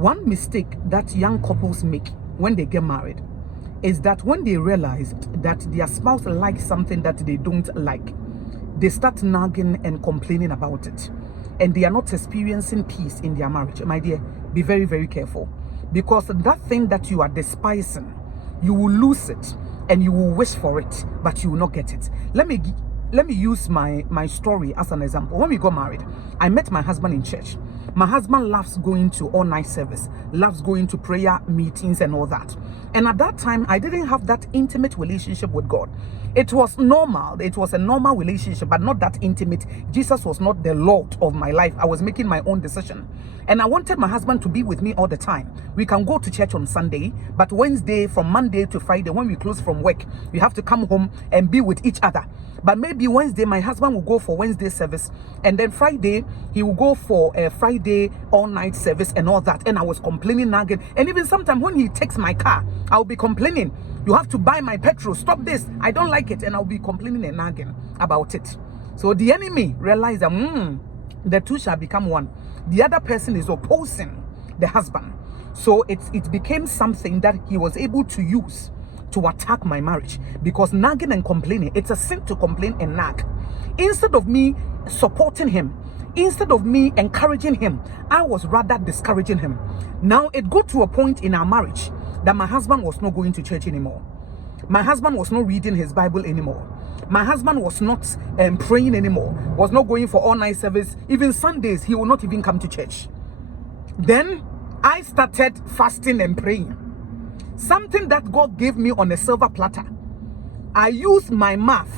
One mistake that young couples make when they get married is that when they realize that their spouse likes something that they don't like, they start nagging and complaining about it, and they are not experiencing peace in their marriage. My dear, be very, very careful, because that thing that you are despising, you will lose it and you will wish for it, but you will not get it. Let me use my story as an example. When we got married, I met my husband in church. My husband loves going to all night service, loves going to prayer meetings and all that. And at that time, I didn't have that intimate relationship with God. It was normal. It was a normal relationship, but not that intimate. Jesus was not the Lord of my life. I was making my own decision. And I wanted my husband to be with me all the time. We can go to church on Sunday, but Wednesday, from Monday to Friday, when we close from work, we have to come home and be with each other. But maybe Wednesday, my husband will go for Wednesday service, and then Friday, he will go for a Friday all-night service and all that. And I was complaining, nagging. And even sometimes when he takes my car, I'll be complaining, you have to buy my petrol, stop this, I don't like it. And I'll be complaining and nagging about it. So the enemy realized that the two shall become one. The other person is opposing the husband. So it became something that he was able to use to attack my marriage, because nagging and complaining, it's a sin to complain and nag. Instead of me supporting him, instead of me encouraging him, I was rather discouraging him. Now it got to a point in our marriage that my husband was not going to church anymore. My husband was not reading his Bible anymore. My husband was not praying anymore, was not going for all night service. Even Sundays, he will not even come to church. Then I started fasting and praying. Something that God gave me on a silver platter. I used my mouth,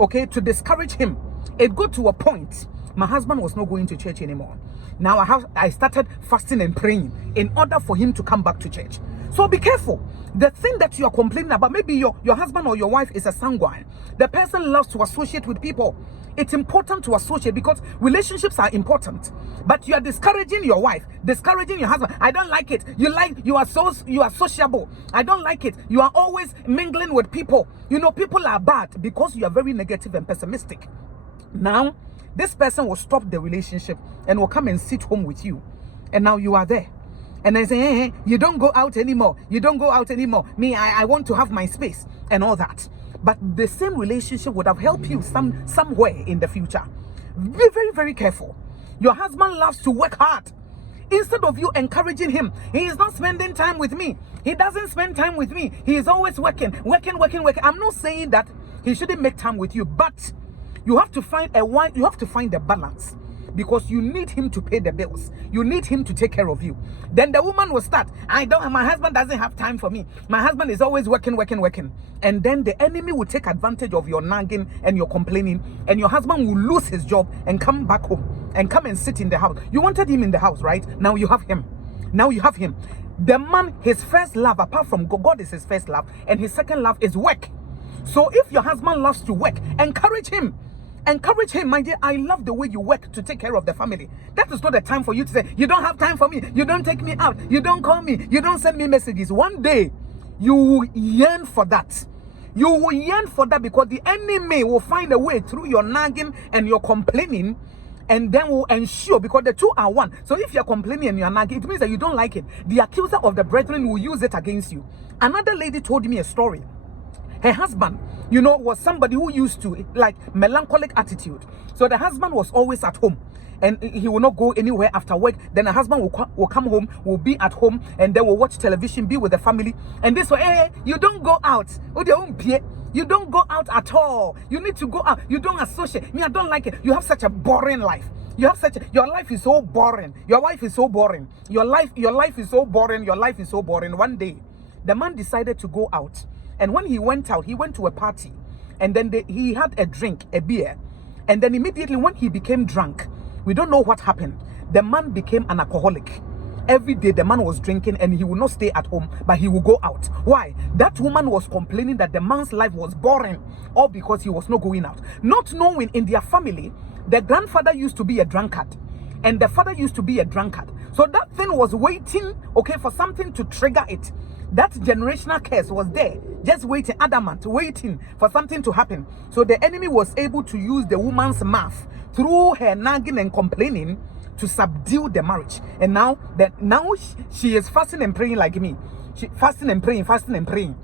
okay, to discourage him. It got to a point, my husband was not going to church anymore. Now I started fasting and praying in order for him to come back to church. So be careful. The thing that you are complaining about, maybe your husband or your wife is a sanguine. The person loves to associate with people. It's important to associate because relationships are important. But you are discouraging your wife, discouraging your husband. I don't like it. You are sociable. I don't like it. You are always mingling with people. You know, people are bad because you are very negative and pessimistic. Now, this person will stop the relationship and will come and sit home with you. And now you are there. And I say, hey, you don't go out anymore. You don't go out anymore. Me, I want to have my space and all that. But the same relationship would have helped you somewhere in the future. Be very, very careful. Your husband loves to work hard. Instead of you encouraging him, he is not spending time with me. He doesn't spend time with me. He is always working. I'm not saying that he shouldn't make time with you, but you have to find a balance. Because you need him to pay the bills. You need him to take care of you. Then the woman will start, my husband doesn't have time for me. My husband is always working. And then the enemy will take advantage of your nagging and your complaining. And your husband will lose his job and come back home and come and sit in the house. You wanted him in the house, right? Now you have him. The man, his first love, apart from God is his first love. And his second love is work. So if your husband loves to work, encourage him. Encourage him, my dear. I love the way you work to take care of the family. That is not the time for you to say, you don't have time for me. You don't take me out. You don't call me. You don't send me messages. One day, you will yearn for that. You will yearn for that because the enemy will find a way through your nagging and your complaining, and then will ensure, because the two are one. So if you're complaining and you're nagging, it means that you don't like it. The accuser of the brethren will use it against you. Another lady told me a story. Her husband, was somebody who used to like melancholic attitude. So the husband was always at home and he will not go anywhere after work. Then the husband will come home, will be at home, and then will watch television, be with the family. And this way, hey, you don't go out. You don't go out at all. You need to go out. You don't associate. Me, I don't like it. You have such a boring life. Your life is so boring. Your wife is so boring. Your life is so boring. Your life is so boring. One day, the man decided to go out. And when he went out, he went to a party. And then he had a drink, a beer. And then immediately when he became drunk, we don't know what happened. The man became an alcoholic. Every day the man was drinking and he would not stay at home, but he would go out. Why? That woman was complaining that the man's life was boring, all because he was not going out. Not knowing in their family, the grandfather used to be a drunkard. And the father used to be a drunkard. So that thing was waiting, for something to trigger it. That generational curse was there, just waiting, adamant, waiting for something to happen. So the enemy was able to use the woman's mouth through her nagging and complaining to subdue the marriage. And now that she is fasting and praying like me. She fasting and praying.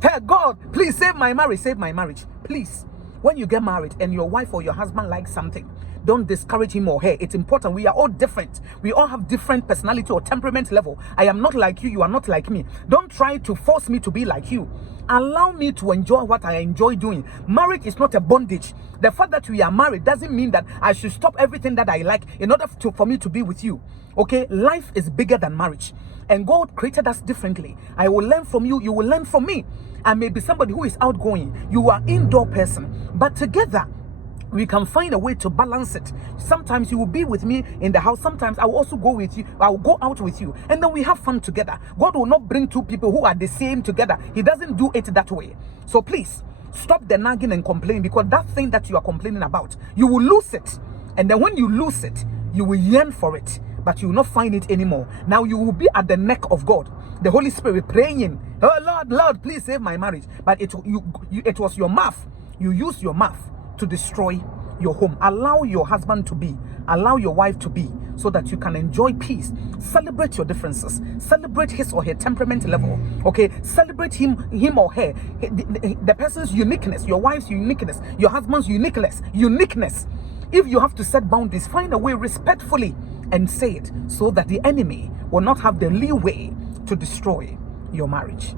Tell God, please save my marriage. Please. When you get married and your wife or your husband likes something, don't discourage him or her. It's important. We are all different. We all have different personality or temperament level. I am not like you. You are not like me. Don't try to force me to be like you. Allow me to enjoy what I enjoy doing. Marriage is not a bondage. The fact that we are married doesn't mean that I should stop everything that I like in order for me to be with you. Okay? Life is bigger than marriage. And God created us differently. I will learn from you. You will learn from me. I may be somebody who is outgoing. You are indoor person. But together, we can find a way to balance it. Sometimes you will be with me in the house. Sometimes I will also go with you. I will go out with you. And then we have fun together. God will not bring two people who are the same together. He doesn't do it that way. So please, stop the nagging and complaining, because that thing that you are complaining about, you will lose it. And then when you lose it, you will yearn for it, but you will not find it anymore. Now you will be at the neck of God, the Holy Spirit, praying, oh Lord, please save my marriage. But it was your mouth. You used your mouth to destroy your home. Allow your husband to be, allow your wife to be, so that you can enjoy peace. Celebrate your differences. Celebrate his or her temperament level. Okay, celebrate him or her, the person's uniqueness, your wife's uniqueness, your husband's uniqueness. If you have to set boundaries, find a way respectfully and say it, so that the enemy will not have the leeway to destroy your marriage.